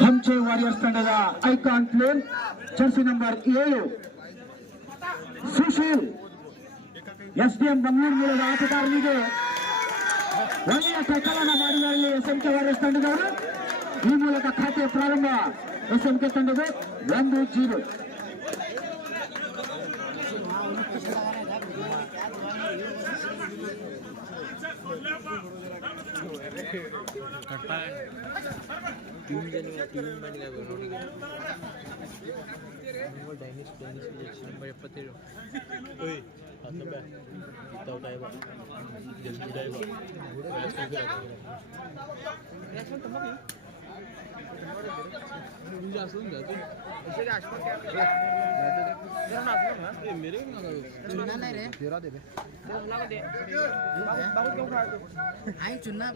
Hanche warriors ತಂಡದ icon plane Jersey number ಏಳು Sushil S D M Bengaluru ಮೂಲದ ಆಟಗಾರನಿಗೆ ಒಳ್ಳೆಯ ಪ್ರಕರಣ ಮಾಡಿದಲ್ಲಿ ಎಸ್ ಎಂ ಕೆ ವಾರಿಯರ್ಸ್ ತಂಡದವರು ಈ ಮೂಲಕ ಖಾತೆ ಪ್ರಾರಂಭ ಎಸ್ ಎಂ ಕೆ ತಂಡದ ಒಂದು ಜೀರೋ करता है। टीम जन टीम बन गया उन्होंने वो डैनिश डैनिश की एक्शन पर पते रो ओए आता बे इतना उठाएगा जल्दी उठाएगा रेस्टोरेंट तुम भी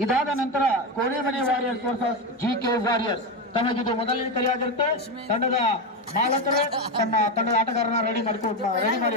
ಇದಾದ ನಂತರ Konemane warriors versus G K warriors ತಮಗಿದು ಮೊದಲನೇ ಕರೆಯಾಗಿರುತ್ತೆ. ತಂಡದ ಮಾಲಕರು ತಮ್ಮ ತಂಡದ ಆಟಗಾರನ ರೆಡಿ ಮಾಡ್ಕೊಂಡು ರೆಡಿ ಮಾಡಿ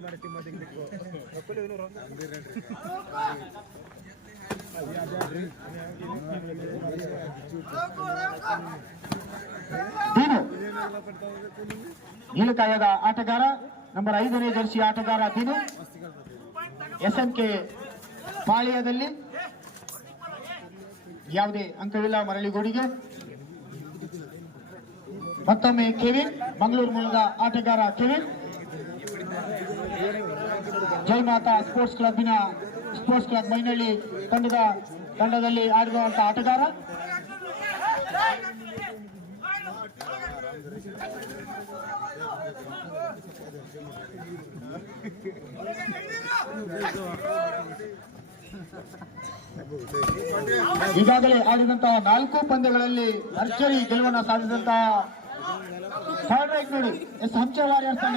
ಅಫಿಷಿಯಲ್ ದೀನು ನೀಲಕಾಯದ ಆಟಗಾರ, ನಂಬರ್ ಐದನೇ ಜರ್ಸಿ ಆಟಗಾರ ದೀನು. ಎಸ್ ಎಂ ಕೆ ಪಾಳ್ಯದಲ್ಲಿ ಯಾವುದೇ ಅಂಕವಿಲ್ಲ ಮರಳಿಗೋಡಿಗೆ. ಮತ್ತೊಮ್ಮೆ ಕೆವಿನ್, ಮಂಗಳೂರು ಮೂಲದ ಆಟಗಾರ ಕೆವಿನ್. ಜೈ ಮಾತಾ ಸ್ಪೋರ್ಟ್ಸ್ ಕ್ಲಬ್ನ ಸ್ಪೋರ್ಟ್ಸ್ ಕ್ಲಬ್ ಮೈನಳ್ಳಿ ತಂಡದ ತಂಡದಲ್ಲಿ ಆಡಿರುವಂಥ ಆಟಗಾರ. ಈಗಾಗಲೇ ಆಡಿದಂತಹ ನಾಲ್ಕು ಪಂದ್ಯಗಳಲ್ಲಿ ಅರ್ಚರಿ ಗೆಲುವನ್ನು ಸಾಧಿಸಿದಂತಹ ರೈಟ್ ನೋಡಿ. ಎಸ್ ಹಂಚ ವಾರಿಯರ್ಸ್ ತಂಡ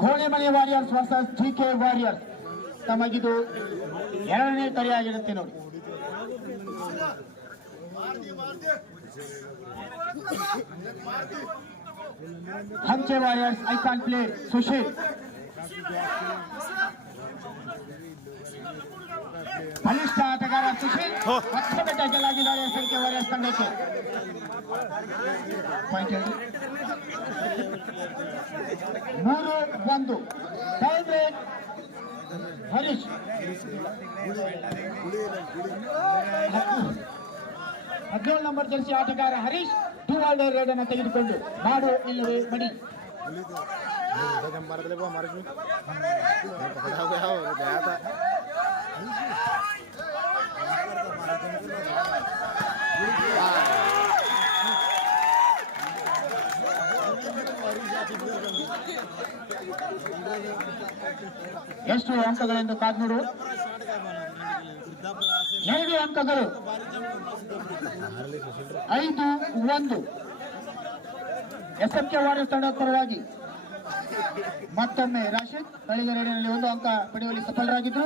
ಕೋಣೆಮನೆ warriors versus G K warriors ತಮಗಿದು ಎರಡನೇ ಕರೆಯಾಗಿರುತ್ತೆ ನೋಡಿ Hanche warriors icon play Sushil ಬಲಿಷ್ಠ ಆಟಗಾರ ಸುಶೀಲ್ ಅಕ್ಷರ ಗೆಲ್ಲಾಗಿದ್ದಾರೆ ಎಸ್ ಎಂ ಕೆ ವಾರಿಯರ್ಸ್ ತಂಡಕ್ಕೆ ಮೂರು ಒಂದು ಬ್ರೇಕ್ ಹರೀಶ್ ಹದಿನೇಳು ನಂಬರ್ ಜರ್ಸಿ ಆಟಗಾರ ಹರೀಶ್ ಟೂ ಆಲ್ಡರ್ ರೇಡ್ ಅನ್ನು ತೆಗೆದುಕೊಂಡು ಮಾಡು ಇಲ್ಲವೇ ಮಡಿ ಎಷ್ಟು ಅಂಕಗಳೆಂದು ಕಾದ್ ನೋಡು? ಎರಡು ಅಂಕಗಳು. ಐದು, ಒಂದು. ಎಸ್ಎಂಕೆ ವಾರಿಯರ್ಸ್ ತಂಡ ಪರವಾಗಿ ಮತ್ತೊಮ್ಮೆ ರಾಶಿದ್, ಕಳೆದ ರೇಡಿನಲ್ಲಿ ಒಂದು ಅಂಕ ಪಡೆಯುವಲ್ಲಿ ಸಫಲರಾಗಿದ್ರು.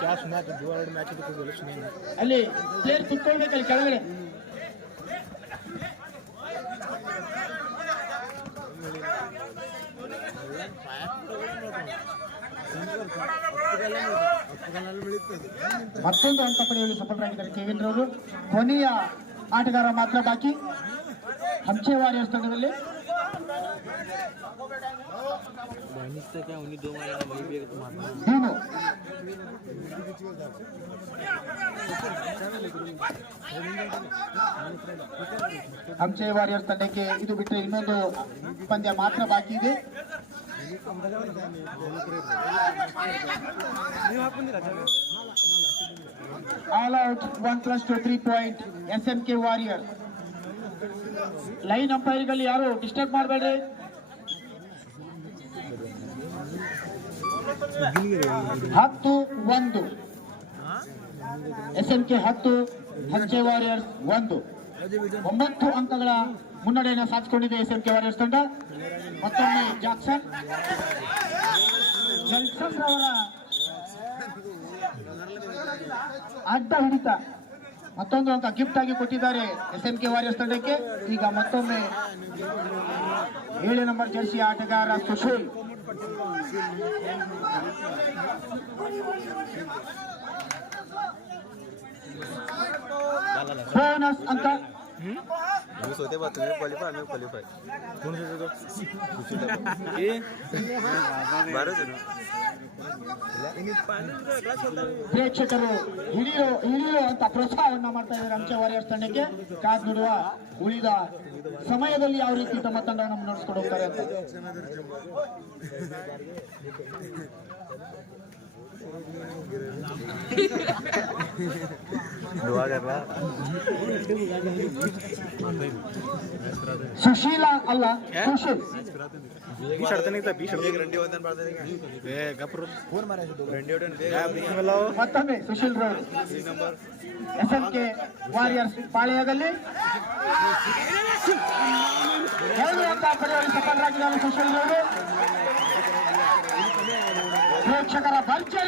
ಕ್ಯಾಶ್ ಮ್ಯಾಚ್ ಎರಡು ಮ್ಯಾಚ್ ಅಲ್ಲಿ ಪ್ಲೇಯರ್ ಕುತ್ಕೊಳ್ಬೇಕು ಅಲ್ಲಿ ಕೆಳಗಡೆ ಮತ್ತೊಂದು ಹಂತ ಪಡೆಯಲು ಸಫಲರಾಗಿದ್ದಾರೆ ಕೆವಿನ್ ರವರು ಕೊನೆಯ ಆಟಗಾರ ಮಾತ್ರ ಬಾಕಿ ಹಂಚೆ ವಾರಿಯರ್ಸ್ ತಂಡದಲ್ಲಿ बहनी से क्या उन्हीं दो मारे वही भी तो मारना ಭೀಮು ಹಂಚೆ ವಾರಿಯರ್ಸ್ ತಂಡಕ್ಕೆ ಇದು ಬಿಟ್ಟರೆ ಇನ್ನೊಂದು ಪಂದ್ಯ ಮಾತ್ರ ಬಾಕಿ ಇದೆ all out one plus two three point S M K warrior line ಅಂಪೈರ್ಗಳು ಯಾರು ಡಿಸ್ಟರ್ಬ್ ಮಾಡಬೇಡ್ರಿ ಹತ್ತು ಒಂದು. ಎಸ್ ಎಂ ಕೆ ಹತ್ತು ಹಂಚೆ ವಾರಿಯರ್ಸ್ ಒಂದು. ಒಂಬತ್ತು ಅಂಕಗಳ ಮುನ್ನಡೆಯನ್ನು ಸಾಧಿಸಿಕೊಂಡಿದೆ ಎಸ್ ಎಂ ಕೆ ವಾರಿಯರ್ಸ್ ತಂಡ. ಮತ್ತೊಮ್ಮೆ ಜಾಕ್ಸನ್. ಜಲ್ಸನ್ ರವರ ಅಡ್ಡ ಹಿಡಿತ. ಮತ್ತೊಂದು ಅಂಕ ಗಿಫ್ಟ್ ಆಗಿ ಕೊಟ್ಟಿದ್ದಾರೆ ಎಸ್ ಎಂ ಕೆ ವಾರಿಯರ್ಸ್ ತಂಡಕ್ಕೆ. ಈಗ ಮತ್ತೊಮ್ಮೆ ಏಳು ನಂಬರ್ ಜರ್ಸಿ ಆಟಗಾರ ಸುಶೀಲ್. Bonus angka आम्ही स्वतः बा तुम्ही क्वालिफाय आम्ही क्वालिफाय कोण बारच ಪ್ರೇಕ್ಷಕರು ಹಿಡಿಯೋ ಹಿಡಿಯೋ ಅಂತ ಪ್ರೋತ್ಸಾಹವನ್ನ ಮಾಡ್ತಾ ಇದ್ದಾರೆ ಅಂಚೆ ವಾರಿಯರ್ಸ್ ತಂಡಕ್ಕೆ ಕಾದ್ ನೋಡುವ ಉಳಿದ ಸಮಯದಲ್ಲಿ ಯಾವ ರೀತಿ ತಮ್ಮ ತಂಡವನ್ನು ಮುನ್ನಡೆಸ್ಕೊಂಡು ಹೋಗ್ತಾರೆ ಅಂತ दुआ करला ಸುಶೀಲಾ ಅಲ್ಲ ಸುಶೀಲ್. ಮತ್ತೊಮ್ಮೆ ಸುಶೀಲ್ ರವರು ಎಸ್ ಎಂ ಕೆ ವಾರಿಯರ್ಸ್ ಪಾಳ್ಯದಲ್ಲಿ. ಸುಶೀಲ್ ಪ್ರೇಕ್ಷಕರ ಭರ್ಜರಿ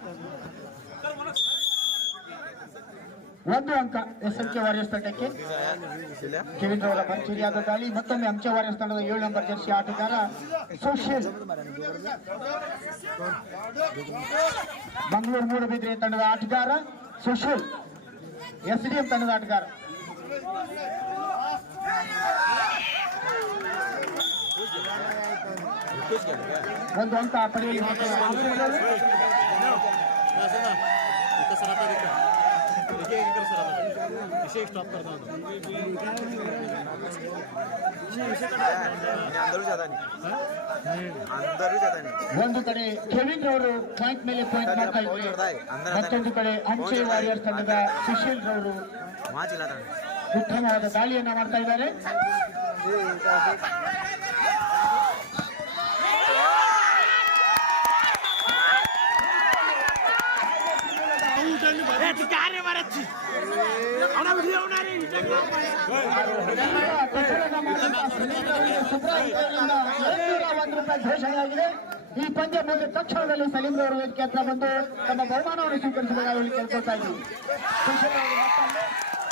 ಒಂದು ಅಂಕ ಎಸ್ ಎಚ್ ವಾರಿಯರ್ಸ್ ತಂಡಕ್ಕೆ. ಕಿವಿನ್ ರವರ ಭರ್ಜರಿಯಾದ ದಾಳಿ, ಮತ್ತೊಮ್ಮೆ ಅಂಕೆ ವಾರಿಯರ್ಸ್ ತಂಡದ ಏಳು ನಂಬರ್ ಜರ್ಸಿ ಆಟಗಾರ ಸುಶೀಲ್ ಮಂಗಳೂರು ಮೂಡುಬಿದ್ರೆ ತಂಡದ ಆಟಗಾರ ಸುಶೀಲ್ ಎಸ್ ಡಿ ಎಂ ತಂಡದ ಆಟಗಾರ. ಒಂದು ಅಂಕ ಪಡೆಯಲು ಒಂದು ಕಡೆ ಕೆವಿನ್ ರವರು ಪಾಯಿಂಟ್ ಮೇಲೆ ಪಾಯಿಂಟ್ ಮಾಡ್ತಾ ಇದ್ದಾರೆ. ಮತ್ತೊಂದು ಕಡೆ ಅಂಚೆ ವಾರಿಯರ್ಸ್ ತಂಡದ ಸುಶೀಲ್ ರವರು ಉತ್ತಮವಾದ ದಾಳಿಯನ್ನ ಮಾಡ್ತಾ ಇದ್ದಾರೆ. ಒಂದು ರೂಪಾಯಿ ಘೋಷಣೆಯಾಗಿದೆ. ಈ ಪಂದ್ಯ ಮುಗಿದ ತಕ್ಷಣದಲ್ಲಿ ಸಲೀಂ ಅವರು ವೇದಿಕೆ ಹತ್ರ ಬಂದು ತಮ್ಮ ಬಹುಮಾನವನ್ನು ಸ್ವೀಕರಿಸಬೇಕಾಗಿ ಕೇಳ್ಕೊಳ್ತಾ ಇದ್ದೀವಿ.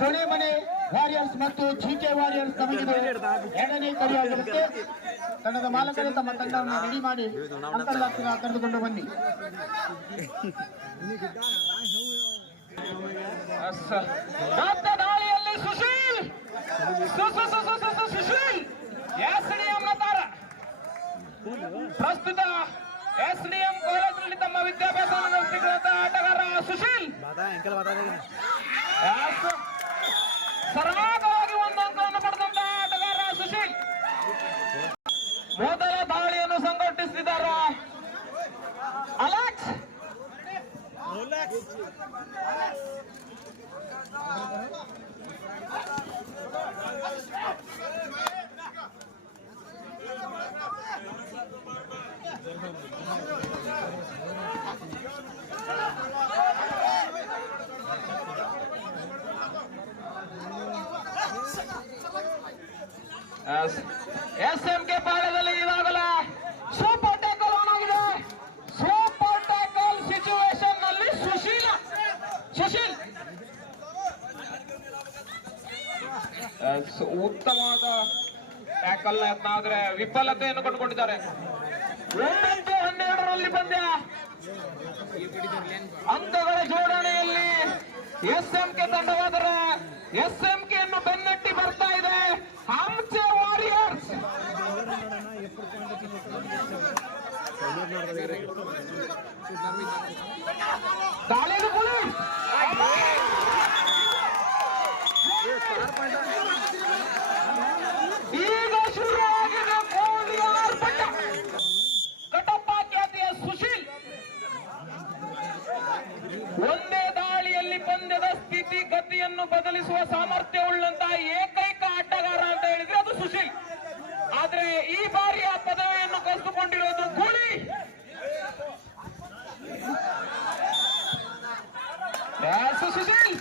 ಕೊನೆ ಮನೆ ವಾರಿಯರ್ಸ್ ಮತ್ತು ಜಿಕೆ ವಾರಿಯರ್ಸ್ ನಮಗಿದೆ. ಎರಡನೇ ಕರಿಯಾಗಿರುತ್ತೆ ತಂಡದ ಮಾಲಕರೇ ತಮ್ಮ ತಂಡವನ್ನು ರೆಡಿ ಮಾಡಿ ಅಂತರ್ಜಾತ್ರ ಕರೆದುಕೊಂಡು ಬನ್ನಿ. ದಾಳಿಯಲ್ಲಿ Sushil! Sushil! S D M ಪ್ರಸ್ತುತ ಎಸ್ಡಿಎಂ ಕಾಲೇಜಿನಲ್ಲಿ ತಮ್ಮ ವಿದ್ಯಾಭ್ಯಾಸವನ್ನು ಆಟಗಾರ ಸುಶೀಲ್. ಸರಾಗವಾಗಿ ಒಂದು ಅಂಕವನ್ನು ಪಡೆದಂತಹ ಆಟಗಾರ ಸುಶೀಲ್. ಮೊದಲ ದಾಳಿಯನ್ನು ಸಂಘಟಿಸಿದಾರ ಅಲೆಕ್ಸ್. ಎಸ್ ಎಂ ಕೆ ಪಾಳ್ಯದಲ್ಲಿ ಈಗಾಗಲೇ ಸೂಪರ್ ಟ್ಯಾಕಲ್ ಆನ್ ಆಗಿದೆ. ಸೂಪರ್ ಟ್ಯಾಕಲ್ ಸಿಚುವೇಶನ್ನಲ್ಲಿ ಸುಶೀಲ, ಸುಶೀಲ್. ಉತ್ತಮವಾದ ಟ್ಯಾಕಲ್ ಆದ್ರೆ ವಿಫಲತೆಯನ್ನು ಕಂಡುಕೊಂಡಿದ್ದಾರೆ. ಒಂಬತ್ತು ಹನ್ನೆರಡರಲ್ಲಿ ಪಂದ್ಯ. ಅಂತಗಳ ಜೋಡಣೆಯಲ್ಲಿ ಎಸ್ ಎಂ ಕೆ ತಂಡವಾದರೆ ಎಸ್ ಎಂ ಕೆ ಅನ್ನು ಬೆನ್ನಟ್ಟಿ ಬರ್ತಾ ಇದೆ. ಹಂಸೆ ವಾರಿಯರ್ಸ್. ಬದಲಿಸುವ ಉಳ್ಳಂತ ಏಕೈಕ ಆಟಗಾರ ಅಂತ ಹೇಳಿದ್ರೆ ಅದು ಸುಶೀಲ್. ಆದ್ರೆ ಈ ಬಾರಿ ಆ ಪದವಿಯನ್ನು ಕಸಿದುಕೊಂಡಿರೋದು ಗೂಳಿ Sushil.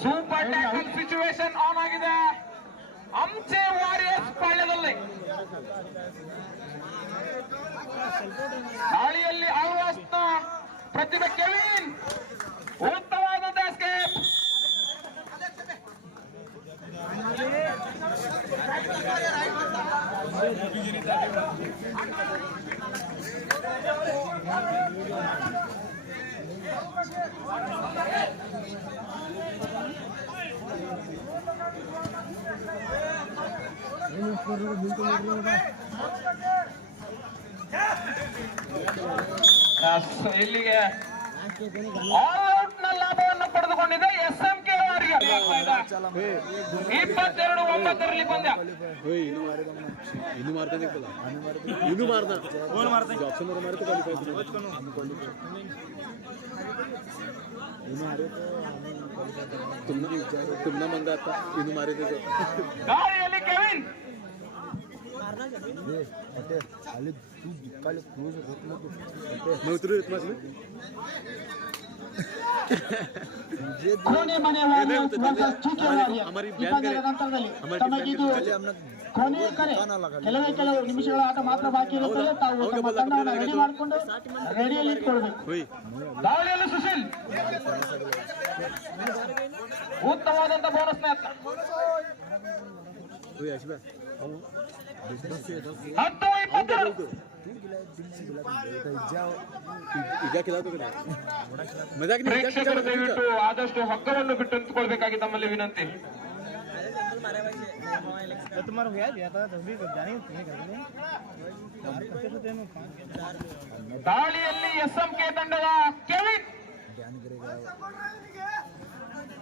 Super tackle situation on ಆಗಿದೆ. ಅಂಚೆ ವಾರಿಯರ್ಸ್ ಪಾಳ್ಯದಲ್ಲಿ. ಆಳ್ವಾಸ್ನ ಪ್ರತಿಭೆ ಕೆವಿನ್ ಉತ್ತಮವಾದಂತ ಎಸ್ಕೇಪ್ ಇಲ್ಲಿಗೆ ಲಾಭವನ್ನು ಪಡೆದುಕೊಂಡಿದೆ ಎಸ್ ಎಂ ಕೆ ಇಪ್ಪತ್ತೆರಡು ಒಂಬತ್ತರಲ್ಲಿ ಪಂದ್ಯ ಇನ್ನು ಮಾರ್ತಾನೆ ಇನ್ನು ಮಾರ್ದ ಜಾಕ್ಸನ್ ಅವ್ರು Vê, até ali tudo, calha cruza, vai comer tudo. Não, tudo mais, né? ಕೆಲವೇ ಕೆಲವು ನಿಮಿಷಗಳ ಆಟ ಮಾತ್ರ ಬಾಕಿ ಇರುತ್ತದೆ ತಾವು ತಮ್ಮ ತಂಡವನ್ನು ರೆಡಿ ಮಾಡಿಕೊಂಡು ರೆಡಿಯಲ್ಲಿ ಇಟ್ಕೊಳ್ಬೇಕು ದಾವಳಿಯಲ್ಲಿ ಸುಶೀಲ್ ಉತ್ತಮವಾದಂತಹ ಬೋನಸ್ ಮ್ಯಾಚ್ ಹತ್ತು ಇಪ್ಪತ್ತೆರಡು इजा केला होता का मजाक नाही इजा ಪ್ರೇಕ್ಷಕರು केला ದಯವಿಟ್ಟು ಆದಷ್ಟು ಹಗ್ಗವನ್ನು ಬಿಟ್ಟು ನಿಂತ್ಕೊಳ್ಬೇಕಾಗಿ ತಮ್ಮಲ್ಲಿ ವಿನಂತಿ तुम्हारा हो गया था तभी जाने तुम्हें ದಾಳಿಯಲ್ಲಿ ಎಸ್ ಎಂ ಕೆ ತಂಡದ ಕೆವಿನ್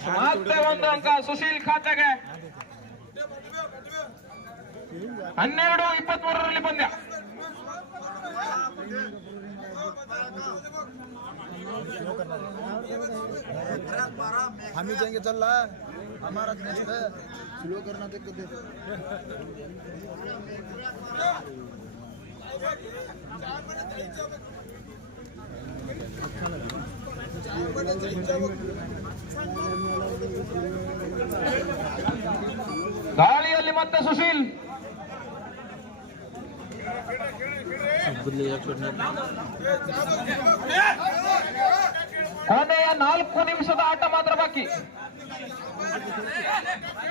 ಅಂಕ ಸುಶೀಲ್ ಖಾತೆಗೆ ಹನ್ನೆರಡು ಇಪ್ಪತ್ಮೂರರಲ್ಲಿ ಪಂದ್ಯ हम ही जाएंगे चल रहा है हमारा नेक्स्ट है स्लो करना देख के दे ಗಾಳಿಯಲ್ಲಿ ಮತ್ತೆ ಸುಶೀಲ್ ಕೊನೆಯ ನಾಲ್ಕು ನಿಮಿಷದ ಆಟ ಮಾತ್ರ ಬಾಕಿ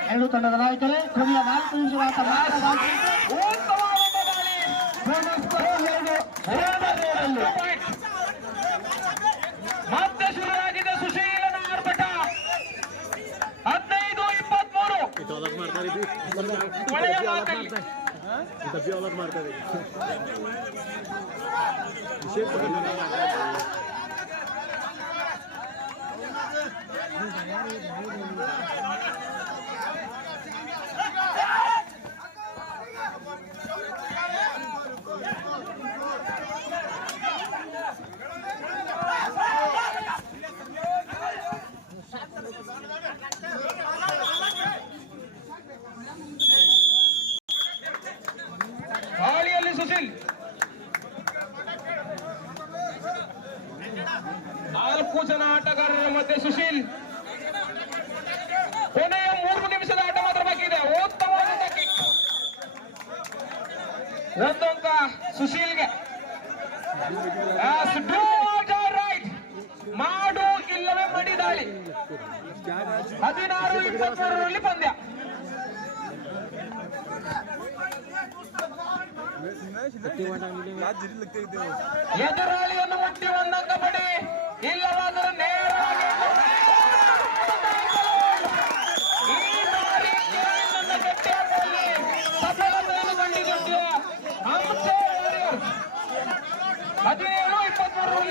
ಎರಡು ತಂಡದ ನಾಯಕರೇ ಕೊನೆಯ ನಾಲ್ಕು ನಿಮಿಷದ ಆಟ ಮಾತ್ರ ಬಾಕಿ. हमारी भी तब भी मारता है। ಒಂದು ಅಂಕ ಸುಶೀಲ್ಗೆ. Right. ಮಾಡು ಇಲ್ಲವೇ ಮಡಿ ದಾಳಿ. ಹದಿನಾರು ಇಪ್ಪತ್ಮೂರರಲ್ಲಿ ಪಂದ್ಯ. ಎದುರಾಳಿಯನ್ನು ಮುಟ್ಟಿ ಒಂದಂಕ ಪಡಿ ಇಲ್ಲವಾದರೂ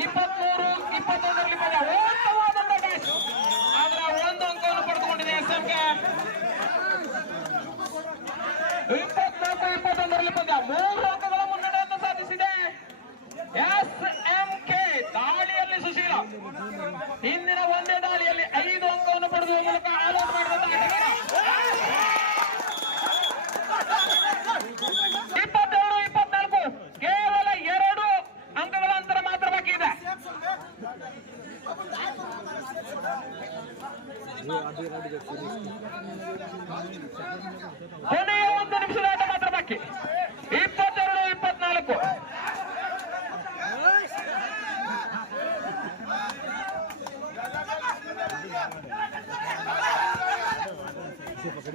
ಇಪ್ಪತ್ಮೂರು ಇಪ್ಪತ್ತೊಂದರಲ್ಲಿ ಕೊನೆಯ ಒಂದು ನಿಮಿಷದ ಆಟ ಮಾತ್ರ ಬಾಕಿ ಇಪ್ಪತ್ತೆರಡು ಇಪ್ಪತ್ನಾಲ್ಕು ಇಪ್ಪತ್ತು